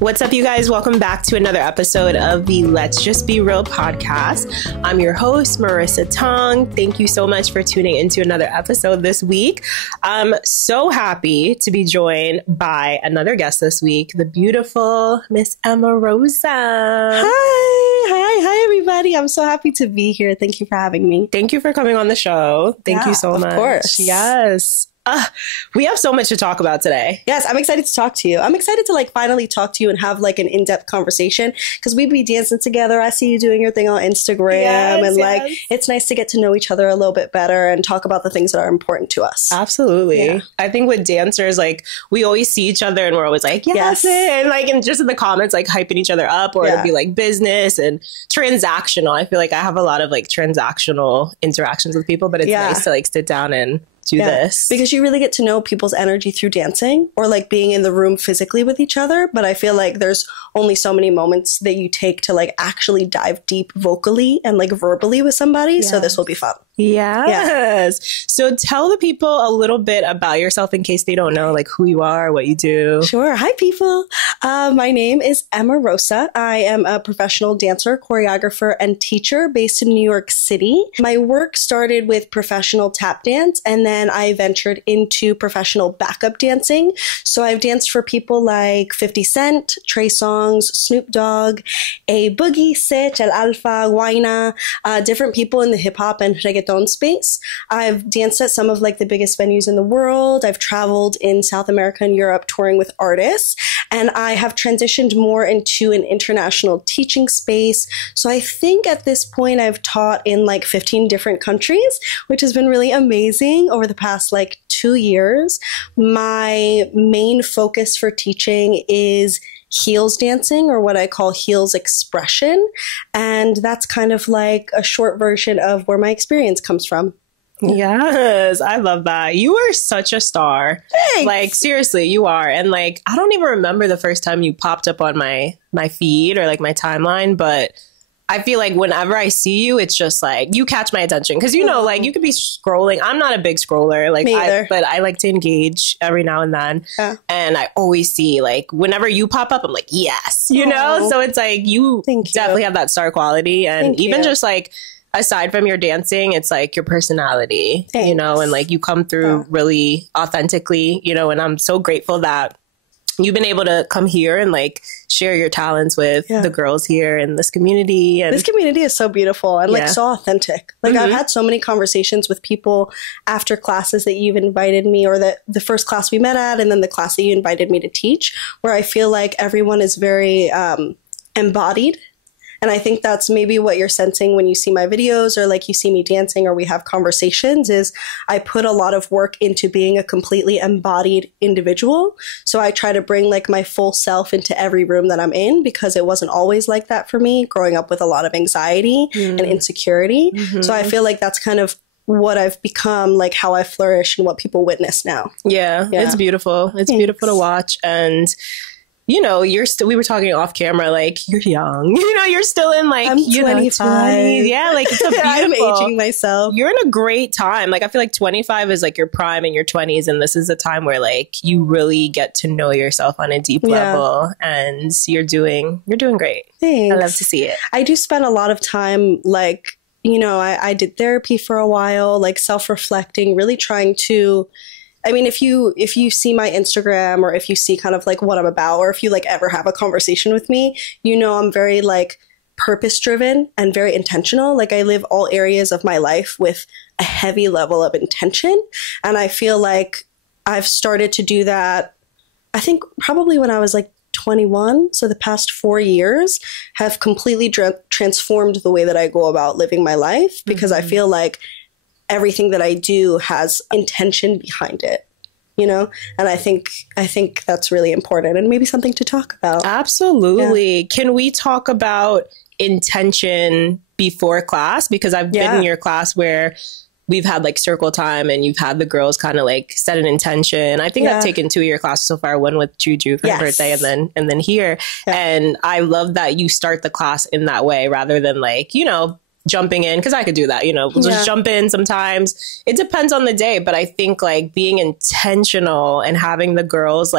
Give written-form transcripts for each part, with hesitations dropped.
What's up, you guys? Welcome back to another episode of the Let's Just Be Real podcast. I'm your host, Marissa Tonge. Thank you so much for tuning into another episode this week. I'm so happy to be joined by another guest this week, the beautiful Miss Rosa. Hi, everybody. I'm so happy to be here. Thank you for having me. Thank you for coming on the show. Thank you so much. Of course. Yes. We have so much to talk about today. Yes, I'm excited to talk to you. I'm excited to finally talk to you and have an in-depth conversation because we'd be dancing together. I see you doing your thing on Instagram and it's nice to get to know each other a little bit better and talk about the things that are important to us. Absolutely. Yeah. I think with dancers, we always see each other and we're always yes. And just in the comments, hyping each other up, or it'd be business and transactional. I feel like I have a lot of transactional interactions with people, but it's nice to sit down and do this. Because you really get to know people's energy through dancing or being in the room physically with each other. But I feel like there's only so many moments that you take to actually dive deep vocally and verbally with somebody. Yes. So this will be fun. Yes. Yeah. So tell the people a little bit about yourself in case they don't know who you are, what you do. Sure. Hi, people. My name is Rosa. I am a professional dancer, choreographer, and teacher based in New York City. My work started with professional tap dance, and then I ventured into professional backup dancing. So I've danced for people like 50 Cent, Trey Songz, Snoop Dogg, A Boogie, Sech, El Alfa, Guayna, different people in the hip hop and reggaeton space. I've danced at some of the biggest venues in the world. I've traveled in South America and Europe touring with artists, and I have transitioned more into an international teaching space. So I think at this point I've taught in 15 different countries, which has been really amazing over the past 2 years. My main focus for teaching is heels dancing, or what I call heels expression. And that's kind of a short version of where my experience comes from. Yes, I love that. You are such a star. Thanks. Seriously, you are. And I don't even remember the first time you popped up on my feed or my timeline, but I feel whenever I see you, it's just you catch my attention. Because, you you could be scrolling. I'm not a big scroller. Me either. But I like to engage every now and then. Yeah. And I always see, whenever you pop up, I'm yes, you know? So it's you definitely have that star quality. And even just aside from your dancing, it's your personality, Thanks. And you come through really authentically, and I'm so grateful that you've been able to come here and share your talents with the girls here in this community. And this community is so beautiful and so authentic. I've had so many conversations with people after classes that you've invited me, or the first class we met at, and then the class that you invited me to teach, where I feel everyone is very embodied. And I think that's maybe what you're sensing when you see my videos, or you see me dancing, or we have conversations, is I put a lot of work into being a completely embodied individual. So I try to bring my full self into every room that I'm in, because it wasn't always like that for me, growing up with a lot of anxiety and insecurity. So I feel that's kind of what I've become, how I flourish and what people witness now. Yeah. It's beautiful. It's beautiful to watch. And you're still, we were talking off camera, you're young, you're still in I'm 25. Yeah. It's a beautiful, I'm aging myself. You're in a great time. I feel 25 is your prime in your 20s. And this is a time where you really get to know yourself on a deep level, and you're doing great. Thanks. I love to see it. I do spend a lot of time, I did therapy for a while, self-reflecting, really trying to, if you see my Instagram, or if you see kind of what I'm about, or if you ever have a conversation with me, I'm very purpose driven and very intentional. I live all areas of my life with a heavy level of intention. And I feel I've started to do that, I think probably when I was 21. So the past 4 years have completely transformed the way that I go about living my life, because I feel everything that I do has intention behind it, and I think that's really important, and maybe something to talk about. Absolutely. Yeah. Can we talk about intention before class? Because I've been in your class where we've had circle time, and you've had the girls kind of set an intention. I think I've taken 2 of your classes so far, one with Juju for her birthday, and then here. Yeah. And I love that you start the class in that way, rather than jumping in, because I could do that, we'll just jump in sometimes. It depends on the day, but I think being intentional and having the girls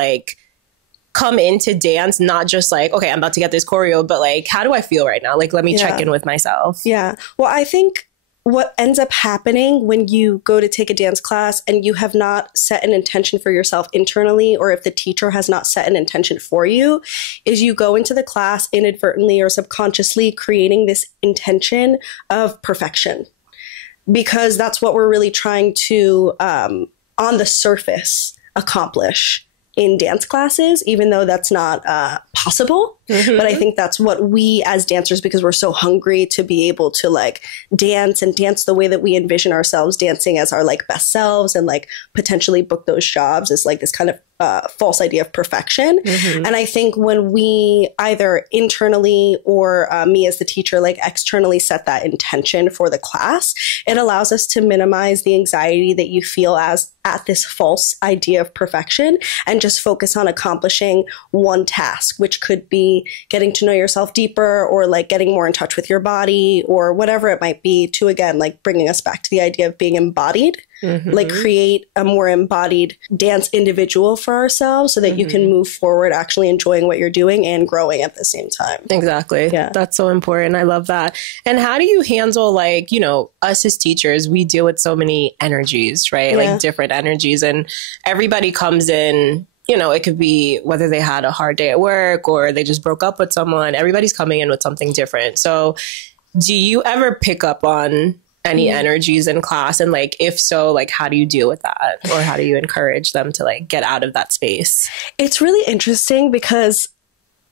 come into dance not just like, okay, I'm about to get this choreo, but like, how do I feel right now? Like, let me check in with myself. Yeah. Well, I think what ends up happening when you go to take a dance class and you have not set an intention for yourself internally, or if the teacher has not set an intention for you, is you go into the class inadvertently or subconsciously creating this intention of perfection, because that's what we're really trying to, on the surface, accomplish in dance classes, even though that's not possible. But I think that's what we as dancers, because we're so hungry to be able to like dance and dance the way that we envision ourselves dancing as our like best selves, and like potentially book those jobs, is like this kind of false idea of perfection. And I think when we either internally or me as the teacher, like externally set that intention for the class, it allows us to minimize the anxiety that you feel as at this false idea of perfection, and just focus on accomplishing one task, which could be getting to know yourself deeper, or like getting more in touch with your body, or whatever it might be, to again, like bringing us back to the idea of being embodied. Like create a more embodied dance individual for ourselves, so that you can move forward actually enjoying what you're doing and growing at the same time. Exactly. Yeah. That's so important. I love that. And how do you handle, like, you know, us as teachers, we deal with so many energies, right? Like different energies, and everybody comes in, you know, it could be whether they had a hard day at work or they just broke up with someone. Everybody's coming in with something different. So do you ever pick up on any energies in class? And like, if so, like, how do you deal with that? Or how do you encourage them to like get out of that space? It's really interesting, because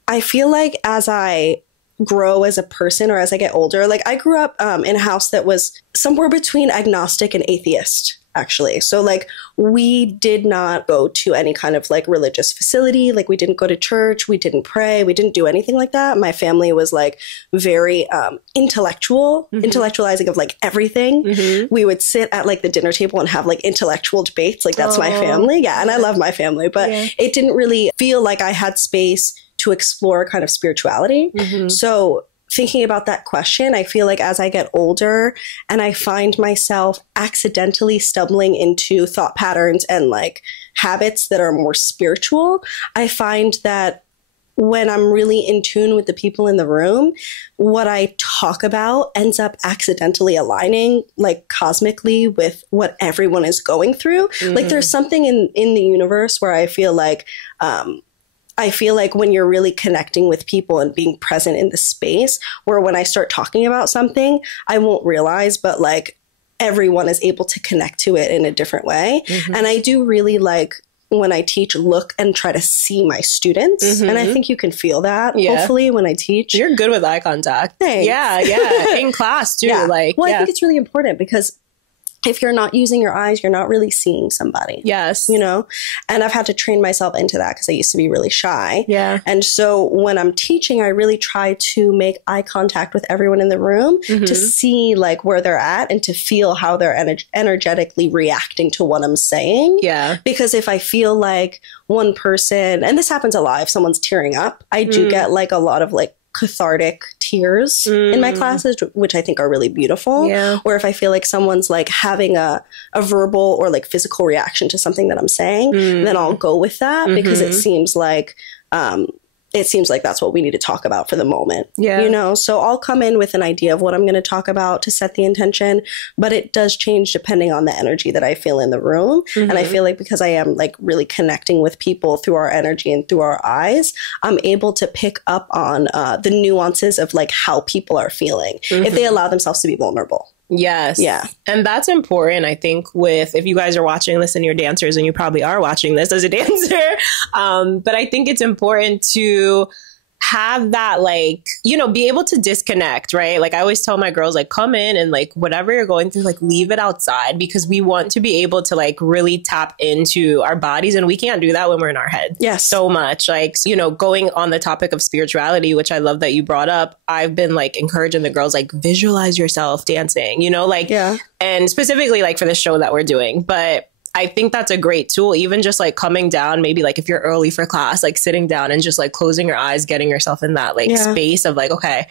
I feel like as I grow as a person, or as I get older, like I grew up in a house that was somewhere between agnostic and atheist, actually. So like we did not go to any kind of like religious facility. Like we didn't go to church. We didn't pray. We didn't do anything like that. My family was like very intellectualizing of like everything. We would sit at like the dinner table and have like intellectual debates. Like that's my family. Yeah. And I love my family, but it didn't really feel like I had space to explore kind of spirituality. So thinking about that question, I feel like as I get older and I find myself accidentally stumbling into thought patterns and like habits that are more spiritual, I find that when I'm really in tune with the people in the room, what I talk about ends up accidentally aligning like cosmically with what everyone is going through. Like there's something in the universe where I feel like when you're really connecting with people and being present in the space, where when I start talking about something, I won't realize, but like everyone is able to connect to it in a different way. And I do really like when I teach, look and try to see my students. And I think you can feel that, hopefully, when I teach. You're good with eye contact. Thanks. Yeah. In class too. Like, I think it's really important, because if you're not using your eyes, you're not really seeing somebody. Yes. You know? And I've had to train myself into that, because I used to be really shy. Yeah. And so when I'm teaching, I really try to make eye contact with everyone in the room to see like where they're at, and to feel how they're energetically reacting to what I'm saying. Yeah. Because if I feel like one person, and this happens a lot, if someone's tearing up, I do get like a lot of like cathartic tears in my classes, which I think are really beautiful. Yeah. Or if I feel like someone's like having a verbal or like physical reaction to something that I'm saying, then I'll go with that, because it seems like that's what we need to talk about for the moment. Yeah. You know, so I'll come in with an idea of what I'm going to talk about to set the intention, but it does change depending on the energy that I feel in the room. And I feel like because I am like really connecting with people through our energy and through our eyes, I'm able to pick up on the nuances of like how people are feeling if they allow themselves to be vulnerable. Yes. Yeah. And that's important, I think, if you guys are watching this and you're dancers, and you probably are watching this as a dancer. But I think it's important to have that, like, you know, be able to disconnect, right? Like I always tell my girls, like, come in and like whatever you're going through, like leave it outside, because we want to be able to like really tap into our bodies, and we can't do that when we're in our head. Yes. So much. Like, you know, going on the topic of spirituality, which I love that you brought up, I've been like encouraging the girls, like visualize yourself dancing, you know, like, and specifically like for the show that we're doing. But I think that's a great tool, even just like coming down, maybe like if you're early for class, like sitting down and just like closing your eyes, getting yourself in that like space of like, okay,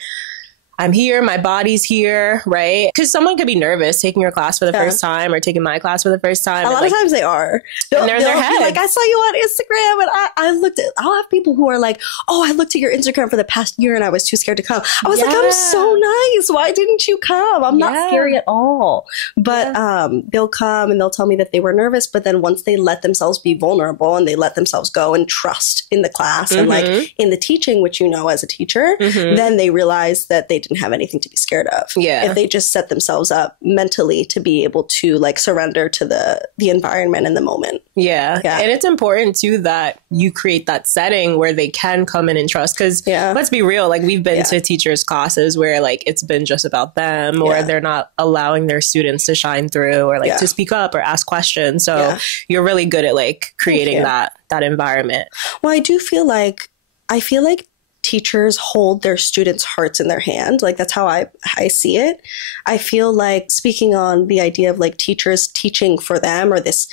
I'm here, my body's here, right? Because someone could be nervous taking your class for the first time or taking my class for the first time. A lot of times they are. And they're in their head. Like, I saw you on Instagram, and I'll have people who are like, oh, I looked at your Instagram for the past year and I was too scared to come. I was like, I'm so nice. Why didn't you come? I'm not scary at all. But they'll come and they'll tell me that they were nervous, but then once they let themselves be vulnerable and they let themselves go and trust in the class and like in the teaching, which you know as a teacher, then they realize that they didn't have anything to be scared of. If they just set themselves up mentally to be able to like surrender to the environment in the moment. And it's important too that you create that setting where they can come in and trust, because let's be real, like we've been to teachers' classes where like it's been just about them, or they're not allowing their students to shine through or like to speak up or ask questions. So you're really good at like creating that environment. Well, I feel like teachers hold their students' hearts in their hand. Like that's how I see it. I feel like, speaking on the idea of like teachers teaching for them, or this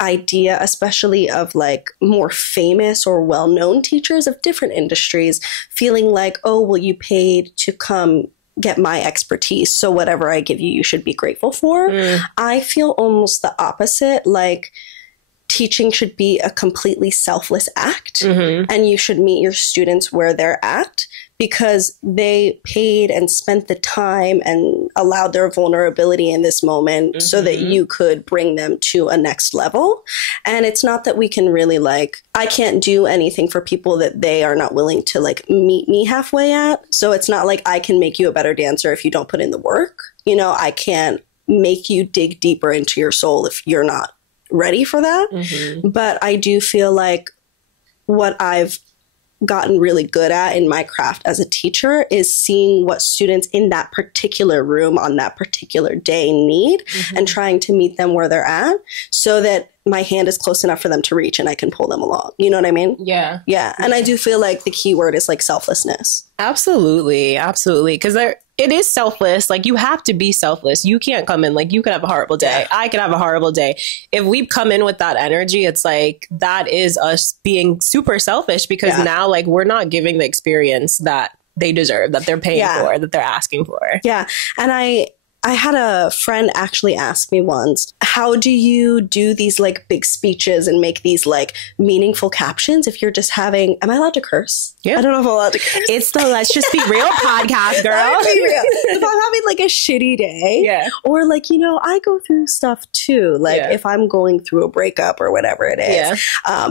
idea, especially of like more famous or well-known teachers of different industries, feeling like, oh, well, you paid to come get my expertise, so whatever I give you, you should be grateful for. I feel almost the opposite. Like, teaching should be a completely selfless act, and you should meet your students where they're at, because they paid and spent the time and allowed their vulnerability in this moment so that you could bring them to a next level. And it's not that we can really like, I can't do anything for people that they are not willing to like meet me halfway at. So it's not like I can make you a better dancer if you don't put in the work. You know, I can't make you dig deeper into your soul if you're not ready for that. But I do feel like what I've gotten really good at in my craft as a teacher is seeing what students in that particular room on that particular day need and trying to meet them where they're at, so that my hand is close enough for them to reach and I can pull them along. You know what I mean? Yeah. And I do feel like the key word is like selflessness. Absolutely. Because it is selfless. Like, you have to be selfless. You can't come in like, you could have a horrible day. I could have a horrible day. If we come in with that energy, it's like, that is us being super selfish, because now like we're not giving the experience that they deserve, that they're paying for, that they're asking for. And I had a friend actually ask me once, how do you do these like big speeches and make these like meaningful captions if you're just having, am I allowed to curse? I don't know if I'm allowed to curse. It's the Let's Just Be Real podcast, girl. If I'm having like a shitty day, or like, you know, I go through stuff too. Like if I'm going through a breakup or whatever it is,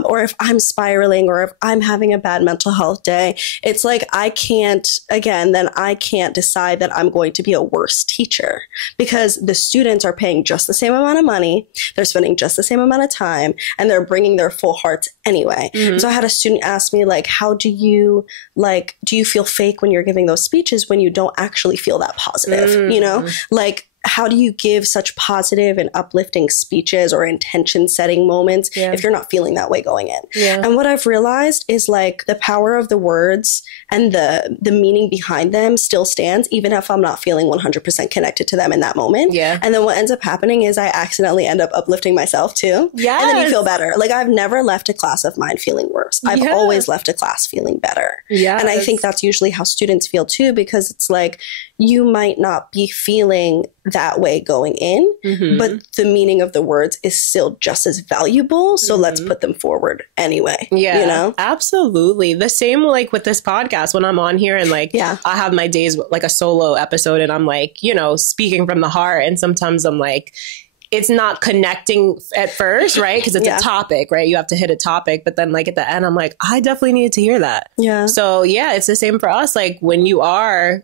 or if I'm spiraling, or if I'm having a bad mental health day, it's like, I can't decide that I'm going to be a worse teacher, because the students are paying just the same amount of money, they're spending just the same amount of time, and they're bringing their full hearts anyway. So I had a student ask me, like, do you feel fake when you're giving those speeches when you don't actually feel that positive? You know, like, how do you give such positive and uplifting speeches or intention setting moments if you're not feeling that way going in? And what I've realized is like the power of the words and the meaning behind them still stands, even if I'm not feeling 100% connected to them in that moment. And then what ends up happening is I accidentally end up uplifting myself too. And then you feel better. Like, I've never left a class of mine feeling worse. I've always left a class feeling better. And I think that's usually how students feel too, because it's like, you might not be feeling that way going in, but the meaning of the words is still just as valuable. So let's put them forward anyway. You know? Absolutely. The same like with this podcast, when I'm on here and like, I have my days like a solo episode and I'm like, you know, speaking from the heart. And sometimes I'm like, it's not connecting at first, right? Because it's a topic, right? You have to hit a topic. But then like at the end, I'm like, I definitely needed to hear that. So it's the same for us. Like, when you are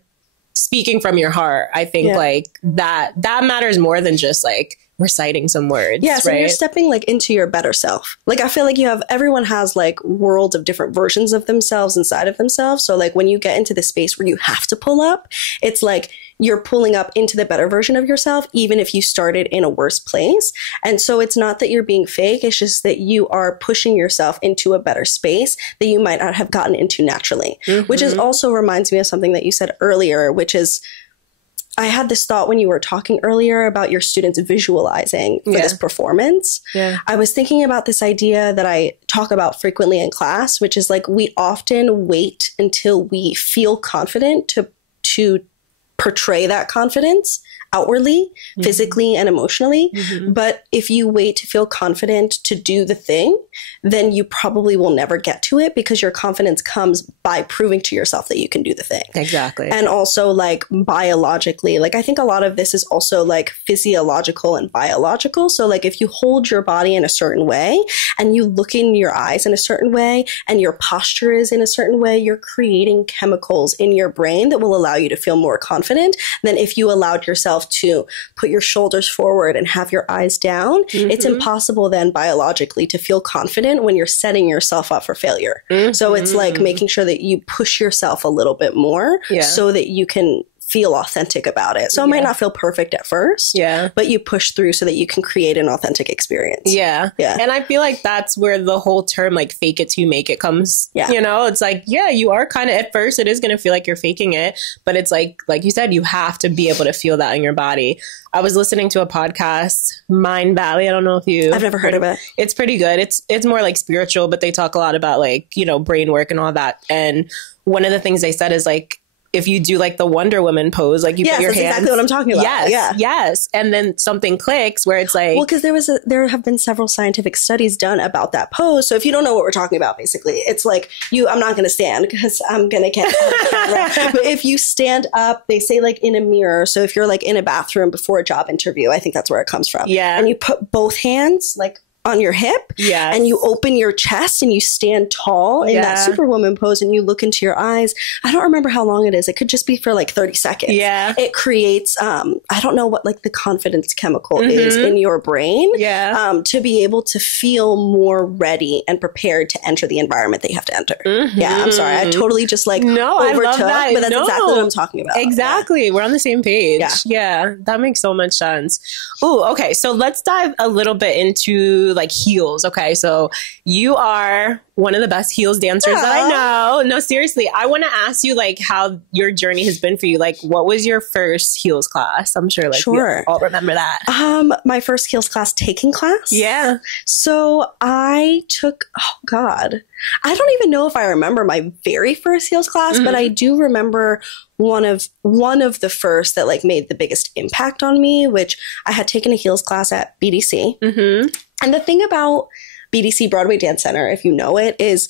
speaking from your heart, I think like that matters more than just like reciting some words. So you're stepping like into your better self. Like, I feel like everyone has like worlds of different versions of themselves inside of themselves. So like, when you get into the space where you have to pull up, it's like you're pulling up into the better version of yourself, even if you started in a worse place. And so it's not that you're being fake. It's just that you are pushing yourself into a better space that you might not have gotten into naturally, which is also reminds me of something that you said earlier, which is, I had this thought when you were talking earlier about your students visualizing for this performance. I was thinking about this idea that I talk about frequently in class, which is like, we often wait until we feel confident to to portray that confidence outwardly, physically and emotionally. But if you wait to feel confident to do the thing, then you probably will never get to it, because your confidence comes by proving to yourself that you can do the thing. Exactly. And also, like, biologically, like, I think a lot of this is also like physiological and biological. So like, if you hold your body in a certain way and you look in your eyes in a certain way and your posture is in a certain way, you're creating chemicals in your brain that will allow you to feel more confident than if you allowed yourself to put your shoulders forward and have your eyes down. It's impossible then biologically to feel confident when you're setting yourself up for failure. So it's like making sure that you push yourself a little bit more so that you can feel authentic about it. So it might not feel perfect at first, but you push through so that you can create an authentic experience. Yeah. And I feel like that's where the whole term, like, fake it till you make it comes. You know, it's like, you are kind of, at first it is going to feel like you're faking it, but it's like you said, you have to be able to feel that in your body. I was listening to a podcast, Mind Valley. I don't know if I've never heard of it. It's pretty good. It's more like spiritual, but they talk a lot about, like, you know, brain work and all that. And one of the things they said is, like, if you do like the Wonder Woman pose, like you put your hands. Yes, exactly what I'm talking about. Yes. And then something clicks where it's like, well, because there have been several scientific studies done about that pose. So if you don't know what we're talking about, basically, it's like I'm not going to stand because I'm going to get but if you stand up, they say, like, in a mirror. So if you're like in a bathroom before a job interview, I think that's where it comes from. And you put both hands like on your hip, and you open your chest and you stand tall in that Superwoman pose and you look into your eyes. I don't remember how long it is. It could just be for like 30 seconds. It creates, I don't know what like the confidence chemical is in your brain to be able to feel more ready and prepared to enter the environment that you have to enter. I'm sorry. I totally just like overtook, but that's exactly what I'm talking about. Exactly. We're on the same page. Yeah. That makes so much sense. Ooh, okay. So let's dive a little bit into like heels. Okay, so you are one of the best heels dancers that I know. No, seriously, I want to ask you like how your journey has been for you. Like, what was your first heels class? I'm sure like we all remember that. My first heels class, taking class. So I took, I don't even know if I remember my very first heels class, but I do remember one of the first that like made the biggest impact on me, which I had taken a heels class at BDC. And the thing about BDC, Broadway Dance Center, if you know it, is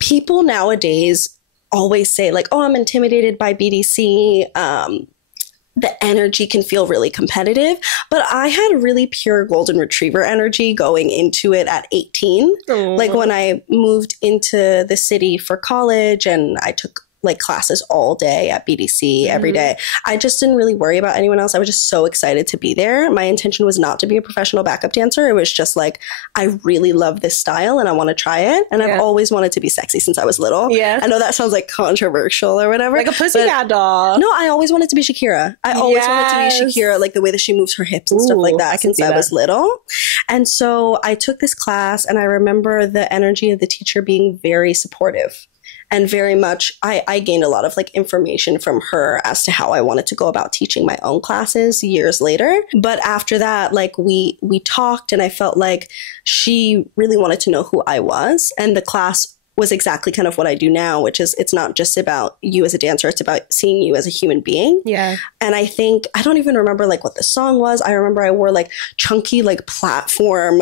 people nowadays always say like, oh, I'm intimidated by BDC. The energy can feel really competitive, but I had really pure golden retriever energy going into it at 18. Like when I moved into the city for college and I took like classes all day at BDC every day. I just didn't really worry about anyone else. I was just so excited to be there. My intention was not to be a professional backup dancer. It was just like, I really love this style and I want to try it. And I've always wanted to be sexy since I was little. I know that sounds like controversial or whatever. Like a pussycat doll. No, I always wanted to be Shakira. I always wanted to be Shakira, like the way that she moves her hips and stuff like that since I was little. And so I took this class and I remember the energy of the teacher being very supportive. And very much, I gained a lot of like information from her as to how I wanted to go about teaching my own classes years later. But after that, like we talked and I felt like she really wanted to know who I was. And the class was exactly kind of what I do now, which is it's not just about you as a dancer. It's about seeing you as a human being. And I think, I don't even remember like what the song was. I remember I wore like chunky, like platform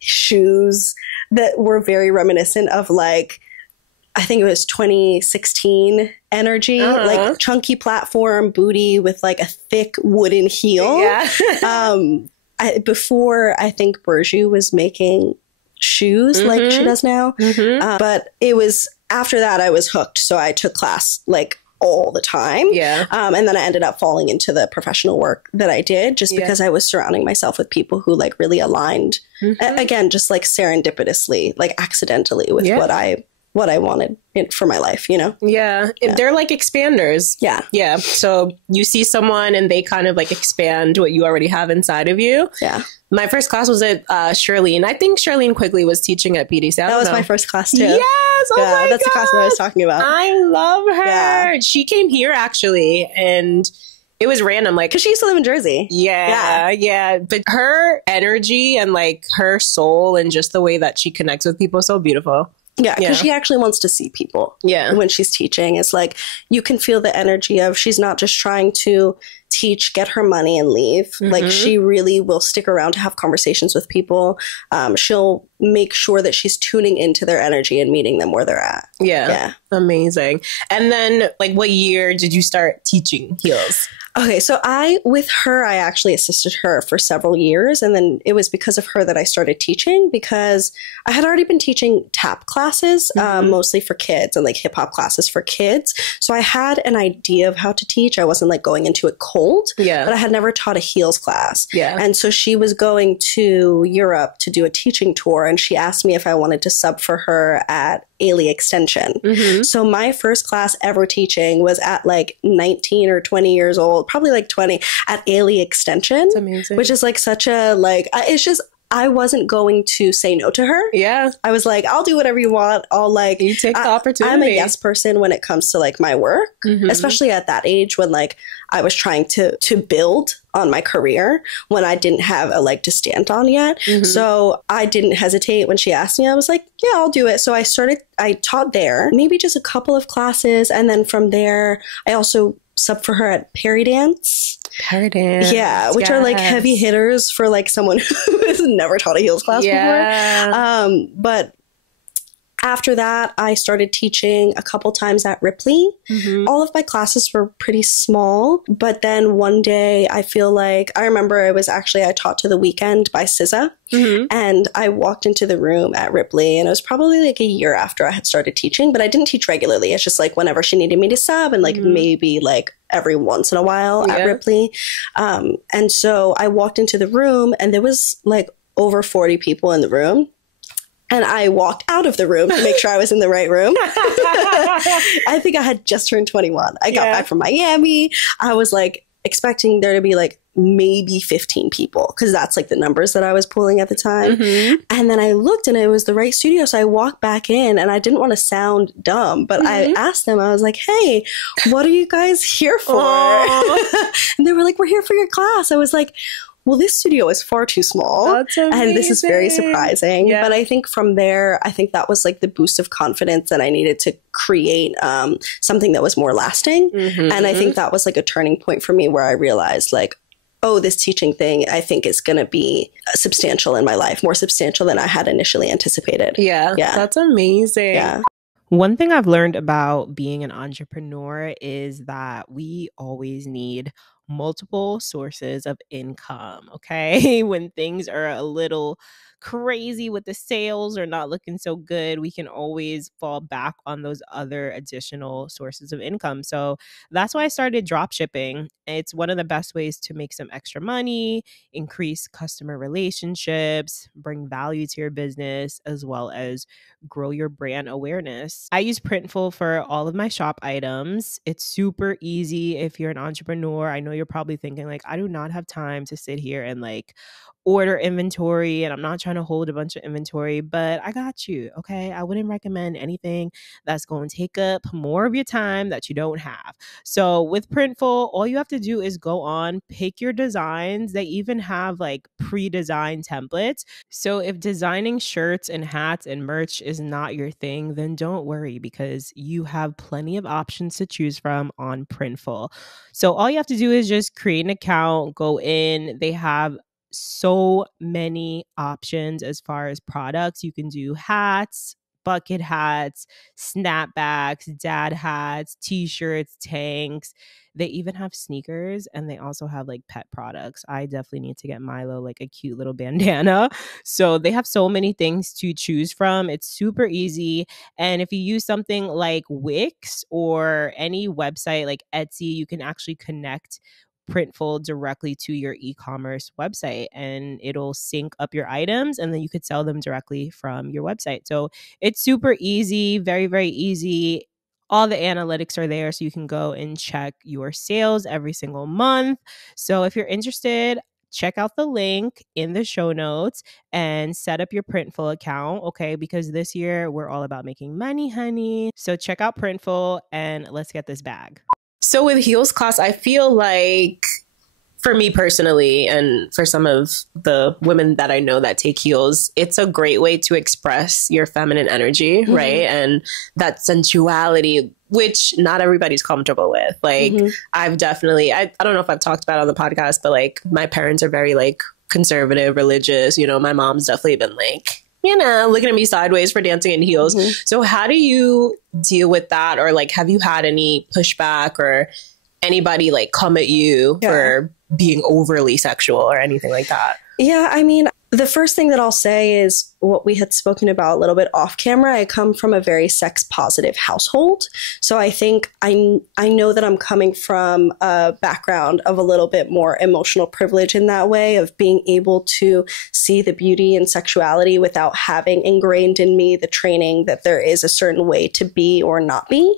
shoes that were very reminiscent of like, I think it was 2016 energy, like chunky platform booty with like a thick wooden heel. Before I think Berju was making shoes like she does now. But it was after that I was hooked. So I took class like all the time. And then I ended up falling into the professional work that I did just because I was surrounding myself with people who like really aligned. Again, just like serendipitously, like accidentally with what I wanted for my life, you know? They're like expanders. So you see someone and they kind of like expand what you already have inside of you. My first class was at Charlene. I think Charlene Quigley was teaching at BDC. That was my first class too. Yes! Oh my that's God. the class that I was talking about. I love her. She came here actually and it was random, like, because she used to live in Jersey. But her energy and like her soul and just the way that she connects with people is so beautiful. Yeah, because she actually wants to see people. Yeah. When she's teaching, it's like you can feel the energy of she's not just trying to teach, get her money, and leave. Like she really will stick around to have conversations with people. She'll make sure that she's tuning into their energy and meeting them where they're at. Yeah. Amazing. And then, like, what year did you start teaching heels? Okay, so with her, I actually assisted her for several years. And then it was because of her that I started teaching, because I had already been teaching tap classes, mostly for kids, and like hip hop classes for kids. So I had an idea of how to teach. I wasn't like going into it cold, but I had never taught a heels class. And so she was going to Europe to do a teaching tour, and she asked me if I wanted to sub for her at Ailey Extension. So my first class ever teaching was at like 19 or 20 years old, probably like 20, at Ailey Extension. That's amazing. Which is like such a, like, it's just, I wasn't going to say no to her. Yeah. I was like, I'll do whatever you want. I'll like, you take the opportunity. I'm a yes person when it comes to like my work, especially at that age when like I was trying to build on my career when I didn't have a leg to stand on yet. So I didn't hesitate when she asked me. I was like, yeah, I'll do it. So I taught there, maybe just a couple of classes. And then from there, I also sub for her at Perry Dance. Yeah, which are like heavy hitters for like someone who has never taught a heels class before. But after that, I started teaching a couple times at Ripley. All of my classes were pretty small, but then one day I remember I taught to the Weekend by SZA, and I walked into the room at Ripley, and it was probably like a year after I had started teaching, but I didn't teach regularly. It's just like whenever she needed me to sub, and like maybe like every once in a while at Ripley. And so I walked into the room, and there was like over 40 people in the room. And I walked out of the room to make sure I was in the right room. I think I had just turned 21. I got back from Miami. I was like expecting there to be like maybe 15 people, because that's like the numbers that I was pulling at the time. And then I looked and it was the right studio. So I walked back in, and I didn't want to sound dumb, but I asked them, I was like, hey, what are you guys here for? And they were like, we're here for your class. I was like, well, this studio is far too small. That's amazing. And this is very surprising. But I think from there, I think that was like the boost of confidence that I needed to create something that was more lasting. And I think that was like a turning point for me where I realized like, oh, this teaching thing, I think is going to be substantial in my life, more substantial than I had initially anticipated. Yeah. That's amazing. Yeah. One thing I've learned about being an entrepreneur is that we always need multiple sources of income, okay? When things are a little crazy with the sales or not looking so good, we can always fall back on those other additional sources of income. So that's why I started dropshipping. It's one of the best ways to make some extra money, increase customer relationships, bring value to your business, as well as grow your brand awareness. I use Printful for all of my shop items. It's super easy if you're an entrepreneur. I know you're probably thinking like, I do not have time to sit here and like order inventory, and I'm not trying to hold a bunch of inventory, but I got you, okay? I wouldn't recommend anything that's going to take up more of your time that you don't have. So with Printful, all you have to do is go on, pick your designs. They even have like pre-designed templates. So if designing shirts and hats and merch is not your thing, then don't worry, because you have plenty of options to choose from on Printful. So all you have to do is just create an account, go in. They have so many options as far as products. You can do hats, bucket hats, snapbacks, dad hats, t-shirts, tanks. They even have sneakers, and they also have like pet products. I definitely need to get Milo like a cute little bandana. So they have so many things to choose from. It's super easy. And if you use something like Wix or any website like Etsy, you can actually connect Printful directly to your e-commerce website, and it'll sync up your items, and then you could sell them directly from your website. So it's super easy, very, very easy. All the analytics are there, so you can go and check your sales every single month. So if you're interested, check out the link in the show notes and set up your Printful account, okay? Because this year we're all about making money, honey. So check out Printful and let's get this bag. So with heels class, I feel like for me personally, and for some of the women that I know that take heels, it's a great way to express your feminine energy, right? And that sensuality, which not everybody's comfortable with. Like, I've definitely, I don't know if I've talked about it on the podcast, but like, my parents are very like conservative, religious. You know, my mom's definitely been like, you know, looking at me sideways for dancing in heels. So how do you deal with that? Or like, have you had any pushback or anybody like come at you for being overly sexual or anything like that? Yeah, I mean, the first thing that I'll say is what we had spoken about a little bit off camera. I come from a very sex positive household. So I think I know that I'm coming from a background of a little bit more emotional privilege in that way, of being able to see the beauty in sexuality without having ingrained in me the training that there is a certain way to be or not be.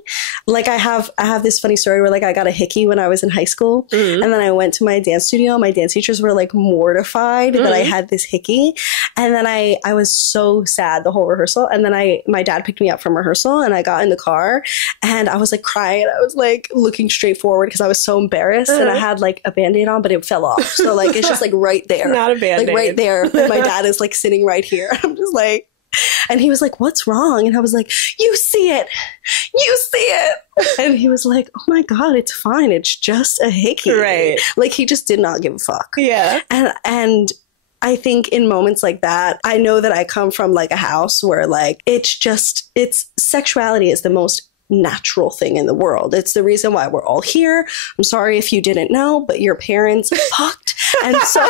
Like I have this funny story where like I got a hickey when I was in high school, and then I went to my dance studio. My dance teachers were like mortified that I had this hickey. And then I was so sad the whole rehearsal. And then my dad picked me up from rehearsal, and I got in the car and I was like crying. I was like looking straight forward because I was so embarrassed, and I had like a Band-Aid on, but it fell off. So like, it's just like right there. Not a Band-Aid. Like right there. Like my dad is like sitting right here. I'm just like, and he was like, "What's wrong?" And I was like, "You see it. You see it." And he was like, "Oh my God, it's fine. It's just a hickey." Right. Like he just did not give a fuck. Yeah. And I think in moments like that, I know that I come from like a house where like, it's sexuality is the most natural thing in the world. It's the reason why we're all here. I'm sorry if you didn't know, but your parents fucked. And so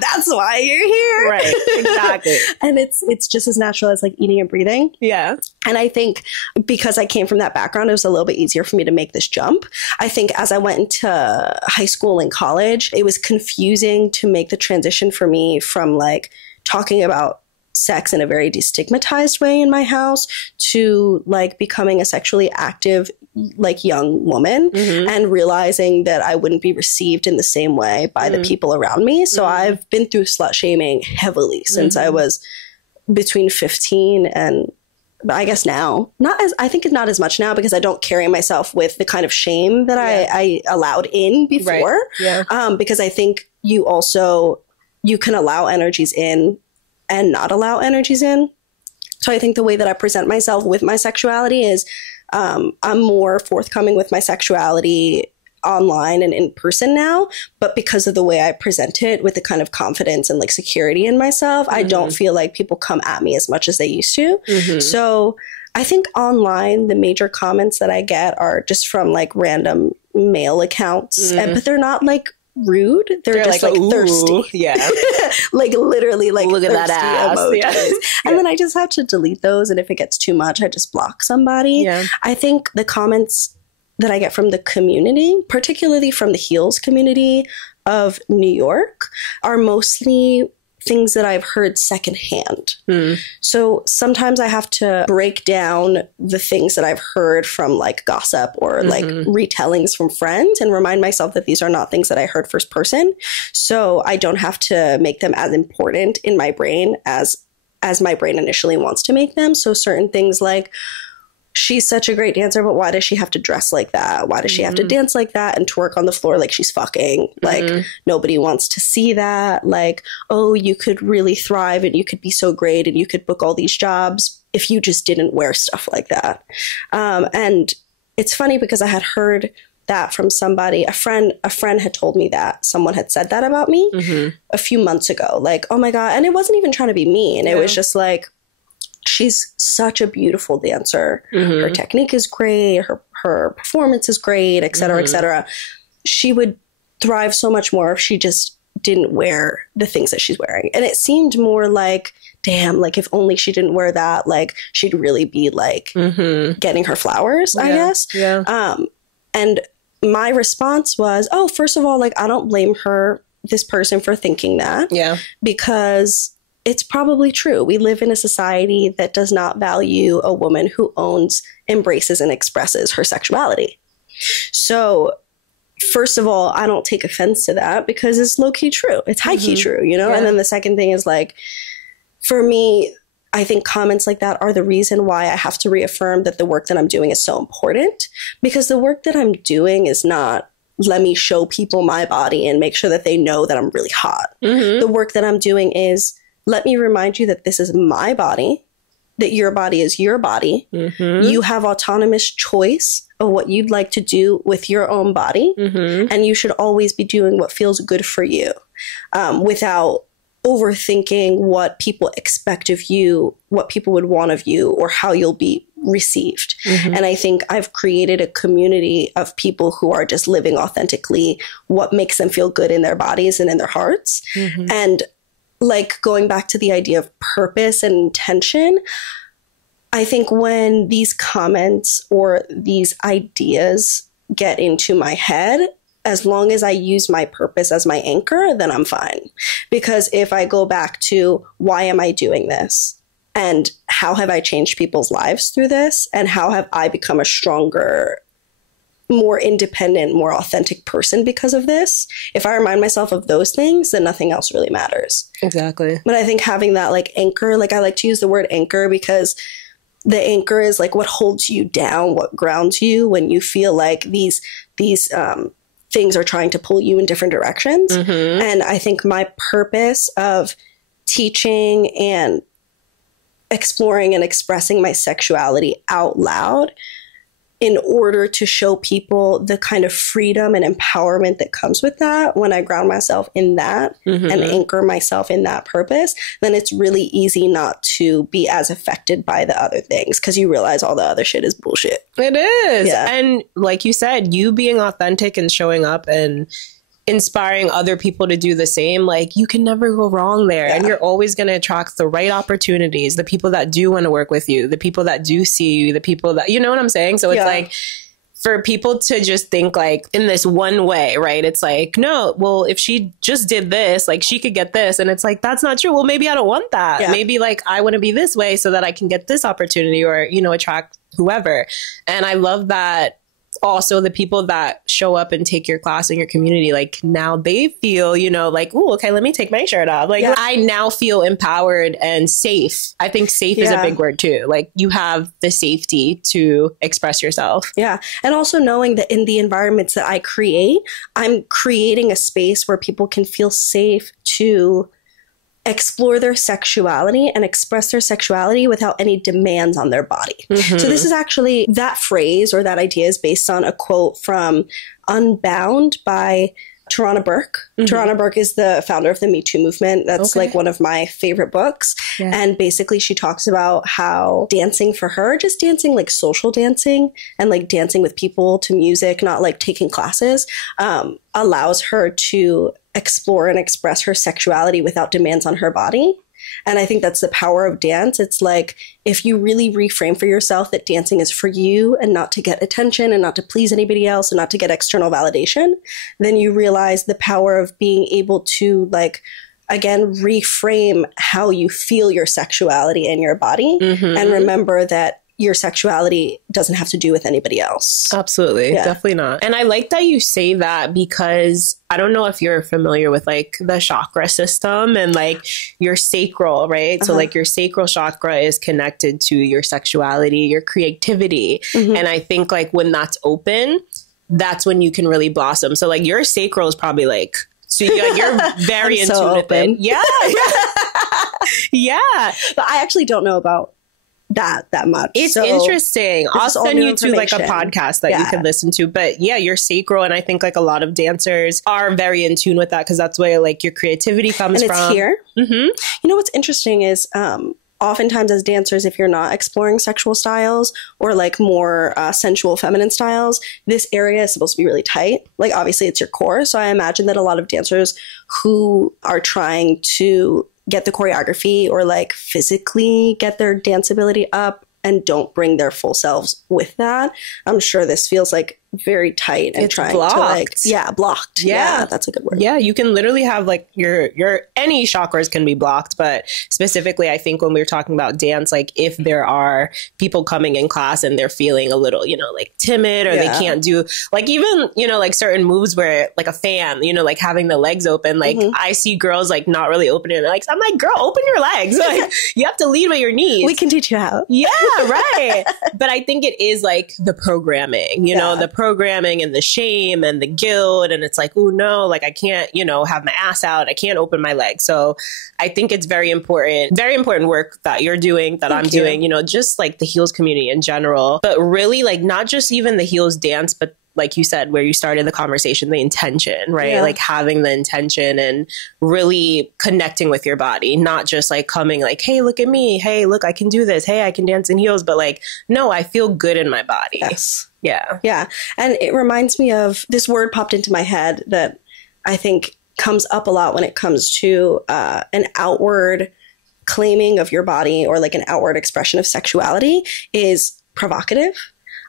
that's why you're here. Right. Exactly. And it's just as natural as like eating and breathing. Yeah. And I think because I came from that background, it was a little bit easier for me to make this jump. I think as I went into high school and college, it was confusing to make the transition for me from like talking about sex in a very destigmatized way in my house to like becoming a sexually active like young woman and realizing that I wouldn't be received in the same way by the people around me. So I've been through slut shaming heavily since I was between 15 and I guess now. I think not as much now because I don't carry myself with the kind of shame that I allowed in before. Right. Yeah. Because I think you can allow energies in and not allow energies in. So I think the way that I present myself with my sexuality is I'm more forthcoming with my sexuality online and in person now, but because of the way I present it with the kind of confidence and like security in myself, I don't feel like people come at me as much as they used to. So I think online, the major comments that I get are just from like random male accounts, but they're not like rude. They're just like thirsty. Yeah. Like literally like look at that ass. Emojis. And then I just have to delete those. And if it gets too much, I just block somebody. Yeah. I think the comments that I get from the community, particularly from the heels community of New York, are mostly things that I've heard secondhand. So sometimes I have to break down the things that I've heard from like gossip or like retellings from friends and remind myself that these are not things that I heard first person. So I don't have to make them as important in my brain as my brain initially wants to make them. So certain things like, she's such a great dancer, but why does she have to dress like that? Why does she have to dance like that and twerk on the floor like she's fucking? Like, nobody wants to see that. Like, oh, you could really thrive and you could be so great and you could book all these jobs if you just didn't wear stuff like that. And it's funny because I had heard that from somebody, a friend had told me that someone had said that about me a few months ago. Like, oh my God. And it wasn't even trying to be mean. It was just like, she's such a beautiful dancer. Her technique is great. Her performance is great, et cetera, et cetera. She would thrive so much more if she just didn't wear the things that she's wearing. And it seemed more like, damn, like if only she didn't wear that, like she'd really be like getting her flowers, I guess. Yeah. And my response was, oh, first of all, like I don't blame this person for thinking that. Yeah. Because it's probably true. We live in a society that does not value a woman who owns, embraces, and expresses her sexuality. So, first of all, I don't take offense to that because it's low-key true. It's high-key true, you know? Yeah. And then the second thing is like, for me, I think comments like that are the reason why I have to reaffirm that the work that I'm doing is so important, because the work that I'm doing is not let me show people my body and make sure that they know that I'm really hot. The work that I'm doing is, let me remind you that this is my body, that your body is your body. You have autonomous choice of what you'd like to do with your own body. And you should always be doing what feels good for you, without overthinking what people expect of you, what people would want of you, or how you'll be received. And I think I've created a community of people who are just living authentically what makes them feel good in their bodies and in their hearts. And like going back to the idea of purpose and intention, I think when these comments or these ideas get into my head, as long as I use my purpose as my anchor, then I'm fine. Because if I go back to why am I doing this? And how have I changed people's lives through this? And how have I become a stronger, more independent, more authentic person because of this? If I remind myself of those things, then nothing else really matters. Exactly. But I think having that like anchor, like I like to use the word anchor because the anchor is like what holds you down, what grounds you when you feel like these things are trying to pull you in different directions. And I think my purpose of teaching and exploring and expressing my sexuality out loud in order to show people the kind of freedom and empowerment that comes with that, when I ground myself in that and anchor myself in that purpose, then it's really easy not to be as affected by the other things because you realize all the other shit is bullshit. It is. Yeah. And like you said, you being authentic and showing up and inspiring other people to do the same, like you can never go wrong there. And you're always going to attract the right opportunities, the people that do want to work with you, the people that do see you, the people that, you know what I'm saying? So it's like, for people to just think like in this one way, right? It's like, no, well, if she just did this, like she could get this. And it's like, that's not true. Well, maybe I don't want that. Maybe like I want to be this way so that I can get this opportunity or, you know, attract whoever. And I love that. Also, the people that show up and take your class in your community, like now they feel, you know, like, oh, okay, let me take my shirt off. Like I now feel empowered and safe. I think safe is a big word too. Like you have the safety to express yourself. Yeah. And also knowing that in the environments that I create, I'm creating a space where people can feel safe to explore their sexuality and express their sexuality without any demands on their body. So this is actually, that phrase or that idea is based on a quote from Unbound by Tarana Burke. Tarana Burke is the founder of the Me Too movement. That's like one of my favorite books. And basically she talks about how dancing for her, just dancing, like social dancing and like dancing with people to music, not like taking classes, allows her to explore and express her sexuality without demands on her body. And I think that's the power of dance. It's like, if you really reframe for yourself that dancing is for you and not to get attention and not to please anybody else and not to get external validation, then you realize the power of being able to, like, again, reframe how you feel your sexuality and your body. And remember that your sexuality doesn't have to do with anybody else. Absolutely. Definitely not. And I like that you say that because I don't know if you're familiar with like the chakra system and like your sacral, right? So like your sacral chakra is connected to your sexuality, your creativity. And I think like when that's open, that's when you can really blossom. So like your sacral is probably like, so you're very in tune with it. Yeah. But I actually don't know about that much. It's interesting. I'll send you to like a podcast that you can listen to. But yeah, your sacral, and I think like a lot of dancers are very in tune with that because that's where like your creativity comes from. And it's here. You know what's interesting is oftentimes as dancers, if you're not exploring sexual styles or like more sensual feminine styles, this area is supposed to be really tight. Like obviously it's your core. So I imagine that a lot of dancers who are trying to get the choreography or like physically get their dance ability up and don't bring their full selves with that, I'm sure this feels like very tight and it's trying blocked. To like, blocked. Yeah, that's a good word. Yeah, you can literally have like your any chakras can be blocked, but specifically I think when we were talking about dance, like if there are people coming in class and they're feeling a little, you know, like timid or they can't do like even, you know, like certain moves where like a fan, you know, like having the legs open, like I see girls like not really opening their legs. I'm like, girl, open your legs. Like you have to lead with your knees. We can teach you how. Yeah, right. But I think it is like the programming, you know, the programming and the shame and the guilt. And it's like, oh no, like I can't, have my ass out. I can't open my legs. So I think it's very important work that you're doing, that I'm doing, just like the heels community in general, but really like not just even the heels dance, but like you said, where you started the conversation, the intention, right? Yeah. Like having the intention and really connecting with your body, not just like coming like, hey, look at me. Hey, look, I can do this. Hey, I can dance in heels. But like, no, I feel good in my body. Yes. Yeah. Yeah. And it reminds me of this word popped into my head that I think comes up a lot when it comes to an outward claiming of your body or like an outward expression of sexuality is provocative.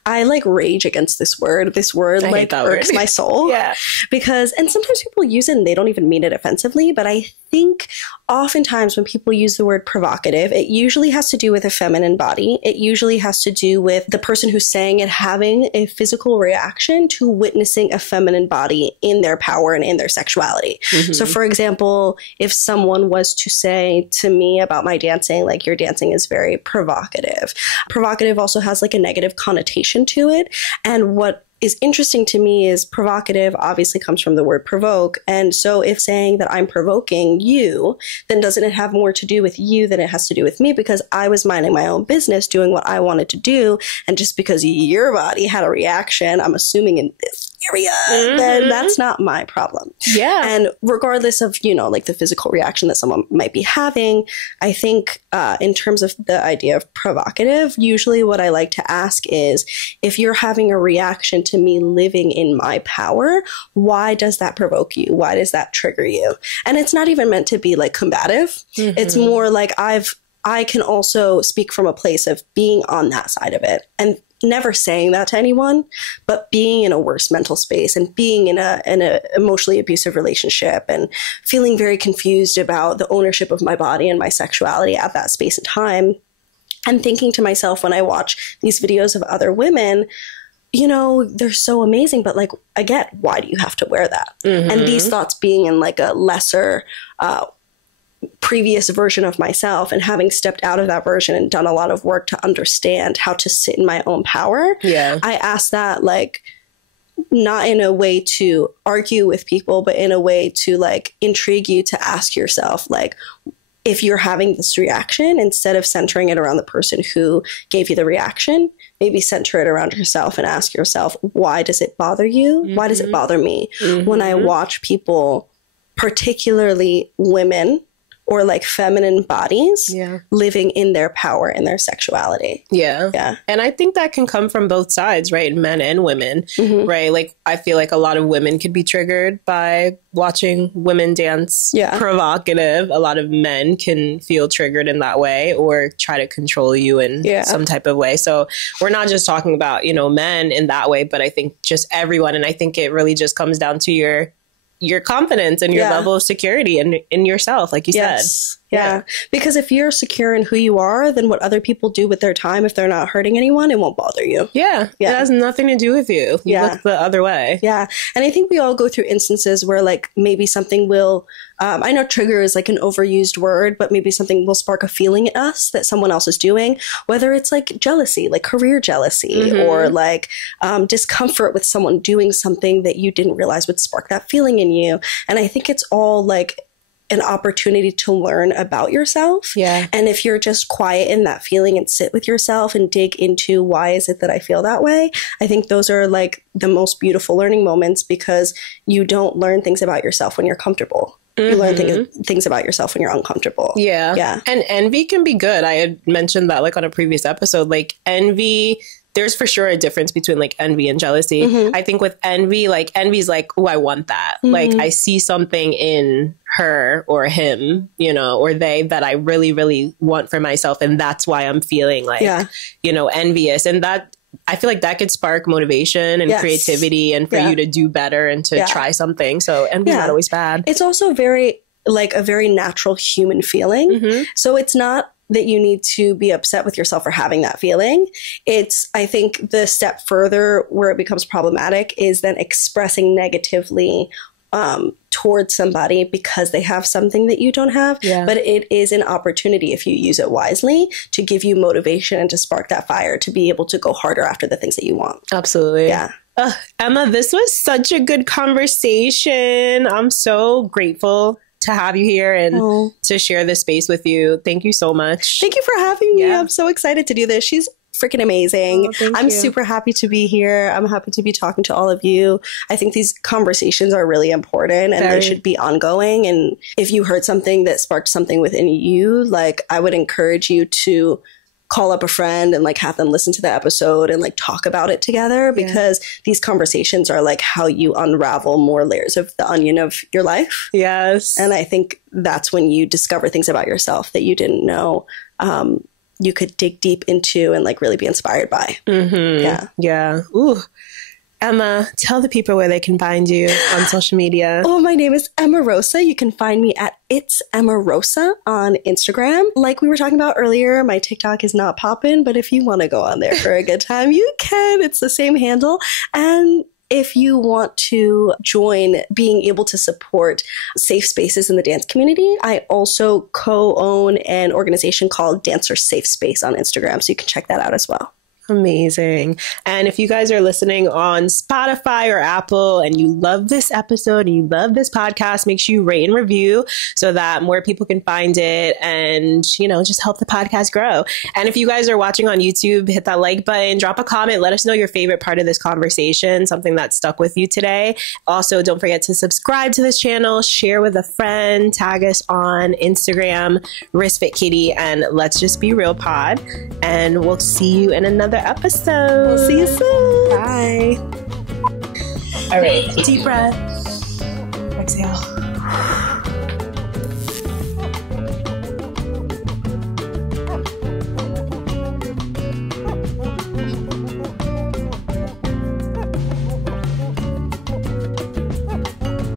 I like rage against this word. This word like irks my soul. Yeah. Because, and sometimes people use it and they don't even mean it offensively, but I think oftentimes when people use the word provocative, it usually has to do with a feminine body. It usually has to do with the person who's saying it having a physical reaction to witnessing a feminine body in their power and in their sexuality. Mm-hmm. So for example, if someone was to say to me about my dancing, like your dancing is very provocative. Provocative also has like a negative connotation to it. And what is interesting to me is provocative obviously comes from the word provoke. And so if saying that I'm provoking you, then doesn't it have more to do with you than it has to do with me? Because I was minding my own business, doing what I wanted to do. And just because your body had a reaction, I'm assuming in this area, then that's not my problem. Yeah. And regardless of, like the physical reaction that someone might be having, I think in terms of the idea of provocative, usually what I like to ask is, if you're having a reaction to me living in my power, why does that provoke you? Why does that trigger you? And it's not even meant to be like combative. Mm-hmm. It's more like I can also speak from a place of being on that side of it and never saying that to anyone, but being in a worse mental space and being in a emotionally abusive relationship and feeling very confused about the ownership of my body and my sexuality at that space and time. And thinking to myself when I watch these videos of other women, they're so amazing, but like, I get, why do you have to wear that? Mm-hmm. And these thoughts being in like a lesser, previous version of myself, and having stepped out of that version and done a lot of work to understand how to sit in my own power. Yeah. I ask that like, not in a way to argue with people, but in a way to like intrigue you to ask yourself, like, if you're having this reaction, instead of centering it around the person who gave you the reaction, maybe center it around yourself and ask yourself, why does it bother you? Mm-hmm. Why does it bother me when I watch people, particularly women or like feminine bodies, living in their power and their sexuality? Yeah. Yeah. And I think that can come from both sides, right? Men and women, right? Like, I feel like a lot of women could be triggered by watching women dance provocative. A lot of men can feel triggered in that way or try to control you in some type of way. So we're not just talking about, men in that way, but I think just everyone. And I think it really just comes down to your confidence and your level of security in yourself, like you said. Yeah. Because if you're secure in who you are, then what other people do with their time, if they're not hurting anyone, it won't bother you. Yeah. It has nothing to do with you. You look the other way. Yeah. And I think we all go through instances where like maybe something will, I know trigger is like an overused word, but maybe something will spark a feeling in us that someone else is doing, whether it's like jealousy, like career jealousy, or like discomfort with someone doing something that you didn't realize would spark that feeling in you. And I think it's all like an opportunity to learn about yourself. Yeah. And if you're just quiet in that feeling and sit with yourself and dig into why is it that I feel that way, I think those are like the most beautiful learning moments, because you don't learn things about yourself when you're comfortable. You learn things about yourself when you're uncomfortable. Yeah. Yeah. And envy can be good. I had mentioned that like on a previous episode, like envy, there's for sure a difference between like envy and jealousy. I think with envy, like envy's like, oh, I want that. Like I see something in her or him, or they that I really, really want for myself. And that's why I'm feeling like, envious. And that, I feel like that could spark motivation and creativity and for you to do better and to try something. So envy's not always bad. It's also a very natural human feeling. So it's not that you need to be upset with yourself for having that feeling. It's, I think the step further where it becomes problematic is then expressing negatively towards somebody because they have something that you don't have. Yeah. But it is an opportunity, if you use it wisely, to give you motivation and to spark that fire to be able to go harder after the things that you want. Absolutely. Yeah. Emma, this was such a good conversation. I'm so grateful to have you here and to share this space with you. Thank you so much. Thank you for having me. I'm so excited to do this. She's freaking amazing. I'm super happy to be here. I'm happy to be talking to all of you. I think these conversations are really important and they should be ongoing. And if you heard something that sparked something within you, like, I would encourage you to call up a friend and like have them listen to the episode and like talk about it together, because these conversations are like how you unravel more layers of the onion of your life. Yes. And I think that's when you discover things about yourself that you didn't know you could dig deep into and like really be inspired by. Yeah. Ooh. Emma, tell the people where they can find you on social media. Oh, my name is Emma Rosa. You can find me at It's Emma Rosa on Instagram. Like we were talking about earlier, my TikTok is not popping, but if you want to go on there for a good time, you can. It's the same handle. And if you want to join being able to support safe spaces in the dance community, I also co-own an organization called Dancer Safe Space on Instagram. So you can check that out as well. Amazing. And if you guys are listening on Spotify or Apple and you love this episode and you love this podcast, make sure you rate and review so that more people can find it and, you know, just help the podcast grow. And if you guys are watching on YouTube, hit that like button, drop a comment, let us know your favorite part of this conversation, something that stuck with you today. Also, don't forget to subscribe to this channel, share with a friend, tag us on Instagram, Wristfit Kitty, and Let's Just Be Real Pod. And we'll see you in another episode. We'll see you soon. Bye. All right. Deep breath. Exhale.